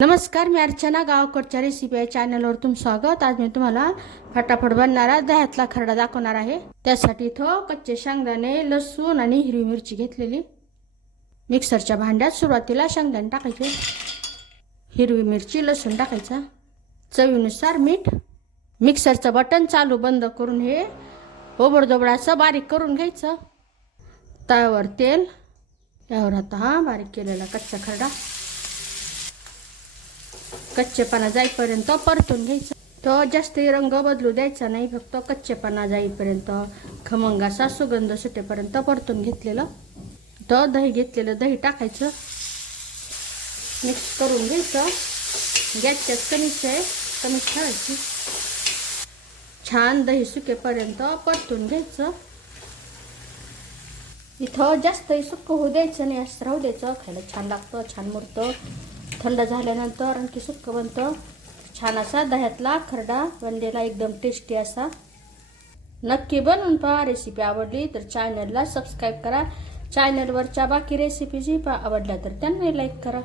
नमस्कार, मी अर्चना. गावाकडच्या रेसिपी या चॅनलवर तुमचं स्वागत. आज मी तुम्हाला फटाफट बनणारा दह्यातला खरडा दाखवणार आहे. त्यासाठी इथं कच्चे शेंगदाणे, लसूण आणि हिरवी मिरची घेतलेली. मिक्सरच्या भांड्यात सुरुवातीला शेंगदाणे टाकायचे, हिरवी मिरची, लसूण टाकायचा, चवीनुसार मीठ. मिक्सरचं बटन चालू बंद करून हे ओबडधोबड असं बारीक करून घ्यायचं. तव्यावर तेल, यावर आता हा बारीक केलेला कच्चा खरडा कच्चेपणा जाईपर्यंत परतून घ्यायचा. तो जास्त रंग बदलू द्यायचा नाही, फक्त कच्चेपणा जाईपर्यंत, खमंग असा सुगंध सुटेपर्यंत परतून घेतलेलं. तो दही घेतलेलं दही टाकायचं, मिक्स करून घ्यायचं. गॅसच्या कमीच ठेवायची. छान दही सुकेपर्यंत परतून घ्यायचं. इथं जास्तही सुक्क होऊ द्यायचं नाही, असं राहू द्यायचं. खायला छान लागतं, छान मुरतं. थंड झाल्यानंतर आणखी सुक्क बनतं. छान असा दह्यातला खरडा बनलेला, एकदम टेस्टी असा. नक्की बनवून पहा. रेसिपी आवडली तर चॅनलला सबस्क्राईब करा. चॅनलवरच्या बाकी रेसिपी जी आवडल्या तर त्यांना लाईक करा.